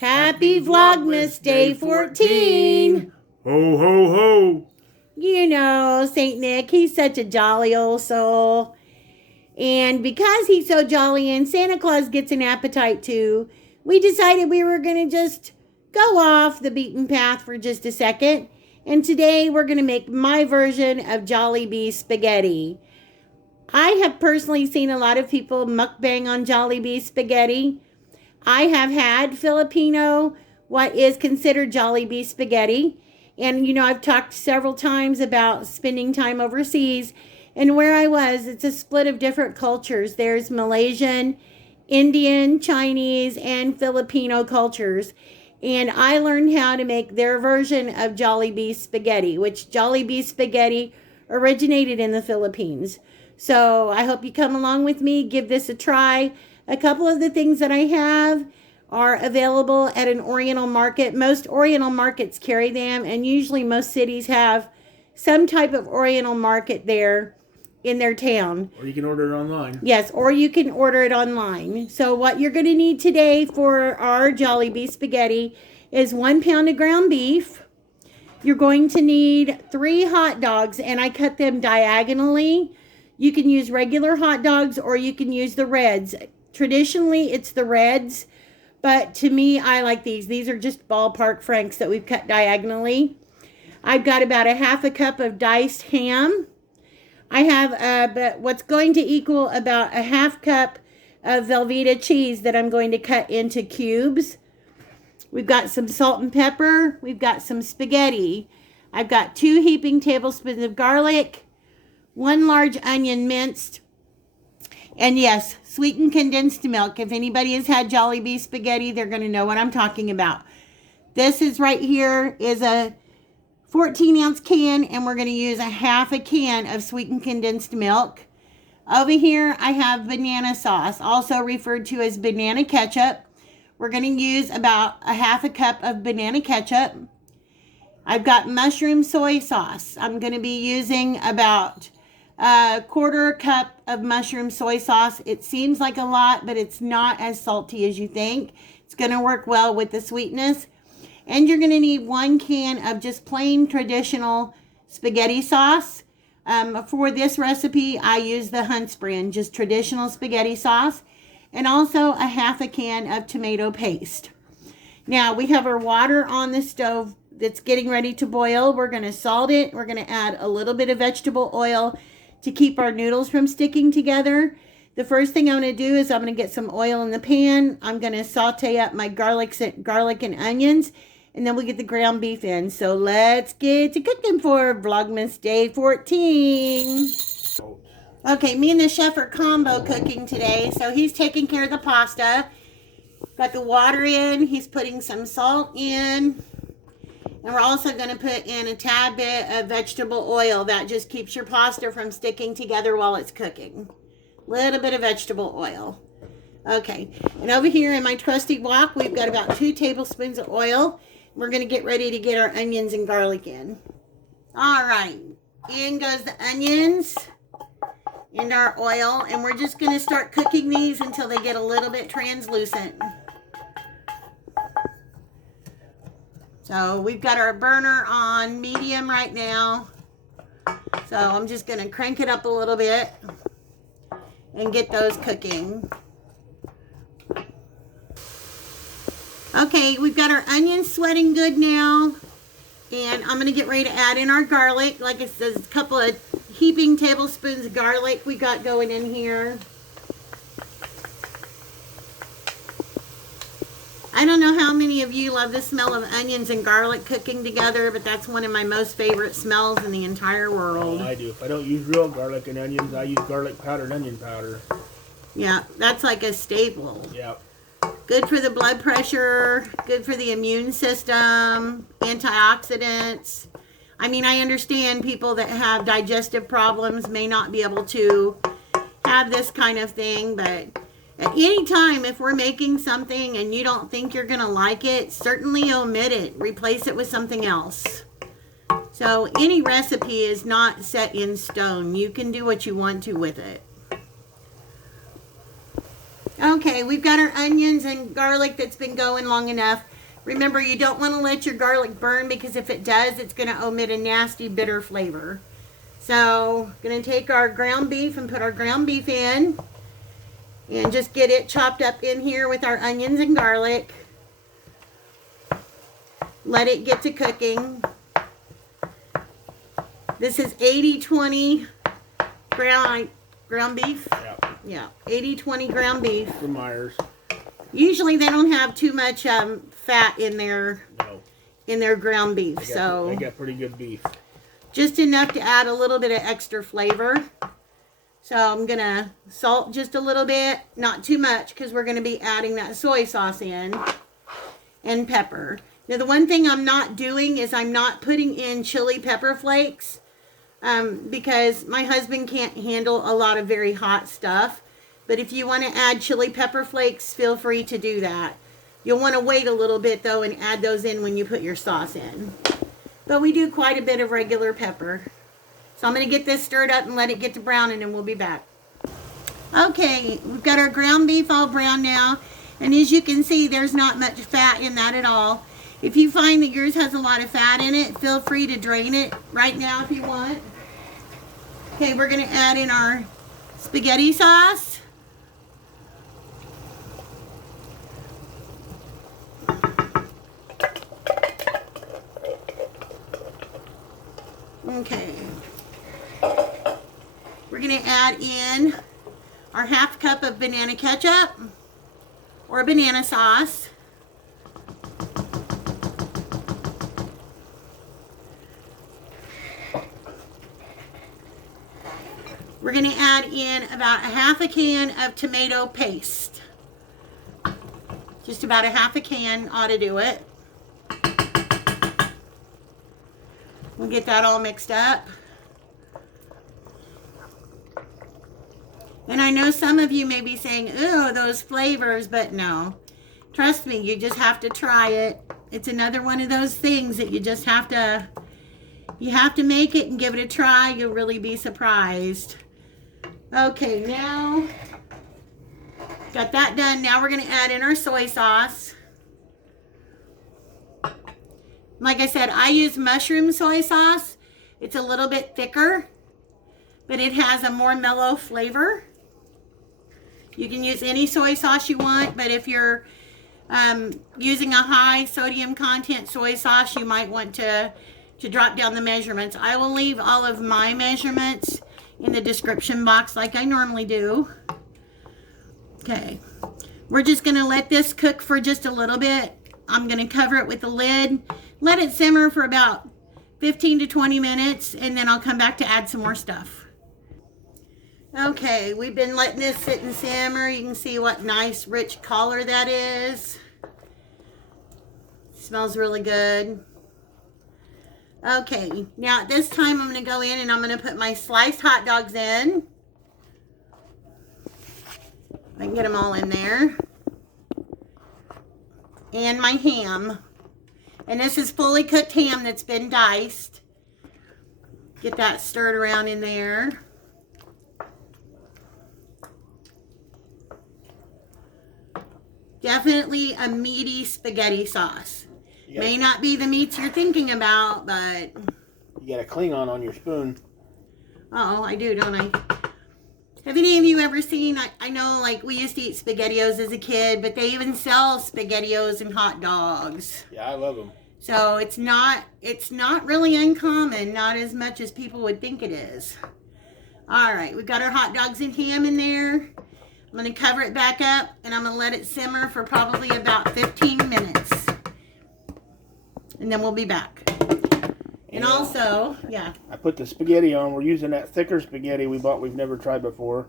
Happy Vlogmas Day 14. Ho, ho, ho. You know, St. Nick, he's such a jolly old soul. And because he's so jolly and Santa Claus gets an appetite too, we decided we were going to just go off the beaten path for just a second. And today we're going to make my version of Jollibee spaghetti. I have personally seen a lot of people mukbang on Jollibee spaghetti. I have had Filipino, what is considered Jollibee spaghetti. And, you know, I've talked several times about spending time overseas. And where I was, it's a split of different cultures. There's Malaysian, Indian, Chinese, and Filipino cultures. And I learned how to make their version of Jollibee spaghetti, which Jollibee spaghetti originated in the Philippines. So I hope you come along with me, give this a try. A couple of the things that I have are available at an Oriental market. Most Oriental markets carry them, and usually most cities have some type of Oriental market there in their town. Or you can order it online. Yes, or you can order it online. So what you're going to need today for our Jollibee spaghetti is 1 pound of ground beef. You're going to need 3 hot dogs, and I cut them diagonally. You can use regular hot dogs, or you can use the reds. Traditionally, it's the reds, but to me, I like these. These are just ballpark franks that we've cut diagonally. I've got about a half a cup of diced ham. I have what's going to equal about a half cup of Velveeta cheese that I'm going to cut into cubes. We've got some salt and pepper. We've got some spaghetti. I've got 2 heaping tablespoons of garlic, 1 large onion minced, and yes, sweetened condensed milk. If anybody has had Jollibee spaghetti, they're going to know what I'm talking about. This is right here is a 14-ounce can, and we're going to use a half a can of sweetened condensed milk. Over here, I have banana sauce, also referred to as banana ketchup. We're going to use about a half a cup of banana ketchup. I've got mushroom soy sauce. I'm going to be using about a quarter cup of mushroom soy sauce. It seems like a lot, but it's not as salty as you think. It's going to work well with the sweetness. And you're going to need 1 can of just plain traditional spaghetti sauce. For this recipe, I use the Hunt's brand, just traditional spaghetti sauce. And also a half a can of tomato paste. Now, we have our water on the stove that's getting ready to boil. We're going to salt it. We're going to add a little bit of vegetable oil to keep our noodles from sticking together. The first thing I'm going to do is I'm going to get some oil in the pan. I'm going to saute up my garlic and onions, and then we'll get the ground beef in. So let's get to cooking for Vlogmas Day 14. Okay, me and the chef are combo cooking today. So he's taking care of the pasta. Got the water in. He's putting some salt in. And we're also going to put in a tad bit of vegetable oil. That just keeps your pasta from sticking together while it's cooking. Little bit of vegetable oil. Okay. And over here in my trusty wok, we've got about 2 tablespoons of oil. We're going to get ready to get our onions and garlic in. All right. In goes the onions and our oil. And we're just going to start cooking these until they get a little bit translucent. So we've got our burner on medium right now. So I'm just going to crank it up a little bit and get those cooking. Okay, we've got our onions sweating good now. And I'm going to get ready to add in our garlic. Like it says, a couple of heaping tablespoons of garlic we got going in here. I don't know how many of you love the smell of onions and garlic cooking together, but that's one of my most favorite smells in the entire world. Oh, I do. If I don't use real garlic and onions, I use garlic powder and onion powder. Yeah, that's like a staple. Yeah. Good for the blood pressure, good for the immune system, antioxidants. I mean, I understand people that have digestive problems may not be able to have this kind of thing, but at any time, if we're making something and you don't think you're going to like it, certainly omit it. Replace it with something else. So any recipe is not set in stone. You can do what you want to with it. Okay, we've got our onions and garlic that's been going long enough. Remember, you don't want to let your garlic burn because if it does, it's going to omit a nasty, bitter flavor. So, going to take our ground beef and put our ground beef in. And just get it chopped up in here with our onions and garlic. Let it get to cooking. This is 80-20 ground beef. Yeah, 80-20 ground beef. From Myers. Usually they don't have too much fat in their ground beef. They got pretty good beef. Just enough to add a little bit of extra flavor. So I'm going to salt just a little bit, not too much, because we're going to be adding that soy sauce in, and pepper. Now the one thing I'm not doing is I'm not putting in chili pepper flakes, because my husband can't handle a lot of very hot stuff. But if you want to add chili pepper flakes, feel free to do that. You'll want to wait a little bit though and add those in when you put your sauce in. But we do quite a bit of regular pepper. So I'm going to get this stirred up and let it get to browning, and we'll be back. Okay, we've got our ground beef all brown now. And as you can see, there's not much fat in that at all. If you find that yours has a lot of fat in it, feel free to drain it right now if you want. Okay, we're going to add in our spaghetti sauce. Okay. We're going to add in our half cup of banana ketchup or banana sauce. We're going to add in about a half a can of tomato paste. Just about a half a can ought to do it. We'll get that all mixed up. And I know some of you may be saying, ooh, those flavors, but no. Trust me, you just have to try it. It's another one of those things that you just have to, make it and give it a try. You'll really be surprised. Okay, now, got that done. Now we're going to add in our soy sauce. Like I said, I use mushroom soy sauce. It's a little bit thicker, but it has a more mellow flavor. You can use any soy sauce you want, but if you're using a high sodium content soy sauce, you might want to drop down the measurements. I will leave all of my measurements in the description box like I normally do. Okay, we're just going to let this cook for just a little bit. I'm going to cover it with a lid, let it simmer for about 15 to 20 minutes, and then I'll come back to add some more stuff. Okay, we've been letting this sit and simmer. You can see what nice rich color that is. Smells really good. Okay, now at this time I'm going to go in and I'm going to put my sliced hot dogs in. I can get them all in there. And my ham. And this is fully cooked ham that's been diced. Get that stirred around in there. Definitely a meaty spaghetti sauce. May not be the meats you're thinking about, but... You got a Klingon on your spoon. Uh-oh, I do, don't I? Have any of you ever seen, I know, like, we used to eat SpaghettiOs as a kid, but they even sell SpaghettiOs and hot dogs. Yeah, I love them. So it's not really uncommon, not as much as people would think it is. All right, we've got our hot dogs and ham in there. I'm going to cover it back up, and I'm going to let it simmer for probably about 15 minutes. And then we'll be back. And also, yeah. I put the spaghetti on. We're using that thicker spaghetti we bought we've never tried before.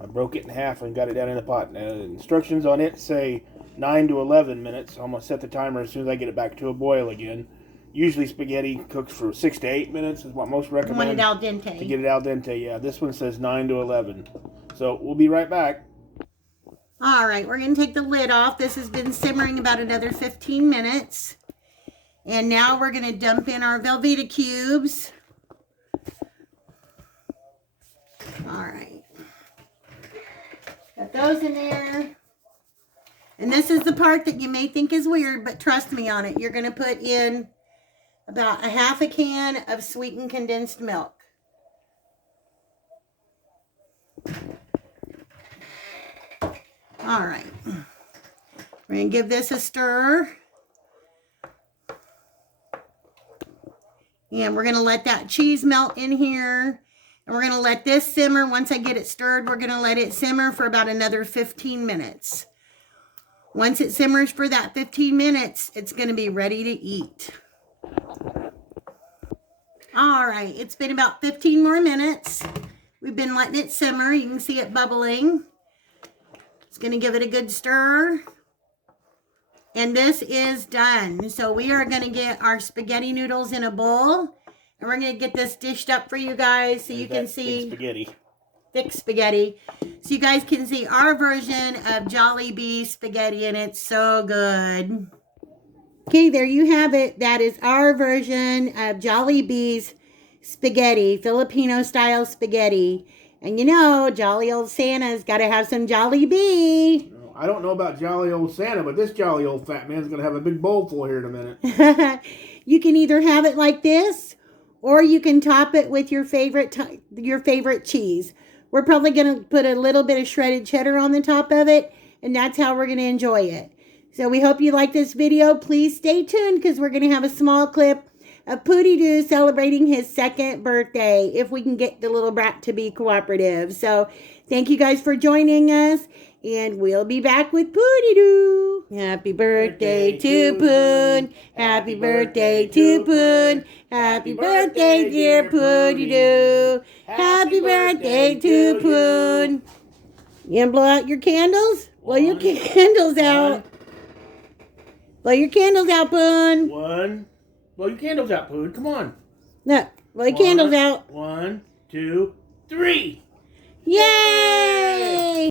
I broke it in half and got it down in the pot. Now, the instructions on it say 9 to 11 minutes. I'm going to set the timer as soon as I get it back to a boil again. Usually spaghetti cooks for 6 to 8 minutes is what most recommend. Want it al dente. To get it al dente, yeah. This one says 9 to 11. So we'll be right back. All right, we're going to take the lid off. This has been simmering about another 15 minutes. And now we're going to dump in our Velveeta cubes. All right. Got those in there. And this is the part that you may think is weird, but trust me on it. You're going to put in about a half a can of sweetened condensed milk. All right. We're going to give this a stir. And we're going to let that cheese melt in here. And we're going to let this simmer. Once I get it stirred, we're going to let it simmer for about another 15 minutes. Once it simmers for that 15 minutes, it's going to be ready to eat. All right, it's been about 15 more minutes. We've been letting it simmer. You can see it bubbling. It's going to give it a good stir. And this is done. So we are going to get our spaghetti noodles in a bowl. And we're going to get this dished up for you guys so you can see. Thick spaghetti. So you guys can see our version of Jollibee spaghetti, and it's so good. Okay, there you have it. That is our version of Jollibee's spaghetti, Filipino style spaghetti. And you know, jolly old Santa's got to have some Jollibee. I don't know about jolly old Santa, but this jolly old fat man's going to have a big bowl full here in a minute. You can either have it like this, or you can top it with your favorite cheese. We're probably going to put a little bit of shredded cheddar on the top of it, and that's how we're going to enjoy it. So we hope you like this video. Please stay tuned because we're going to have a small clip of Poohdy Doo celebrating his 2nd birthday, if we can get the little brat to be cooperative. So thank you guys for joining us. And we'll be back with Poohdy Doo. Happy birthday to Poon. Happy birthday to Poon. Happy birthday, dear Poohdy Doo. Happy birthday to Poon. You gonna blow out your candles? Blow your candles out. Blow your candles out, Poon. One. Blow your candles out, Poon. Come on. No, blow your candles out. 1, 2, 3. Yay!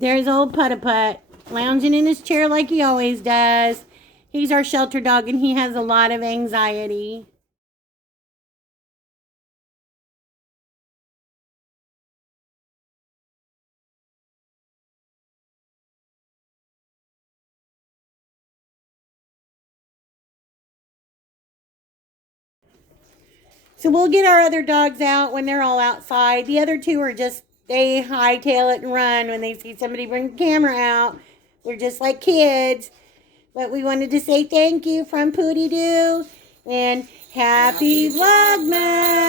There's old Put-a-Put, lounging in his chair like he always does. He's our shelter dog, and he has a lot of anxiety. So we'll get our other dogs out when they're all outside. The other two are just, they hightail it and run when they see somebody bring the camera out. They're just like kids. But we wanted to say thank you from Poohdy Doo. And happy Vlogmas!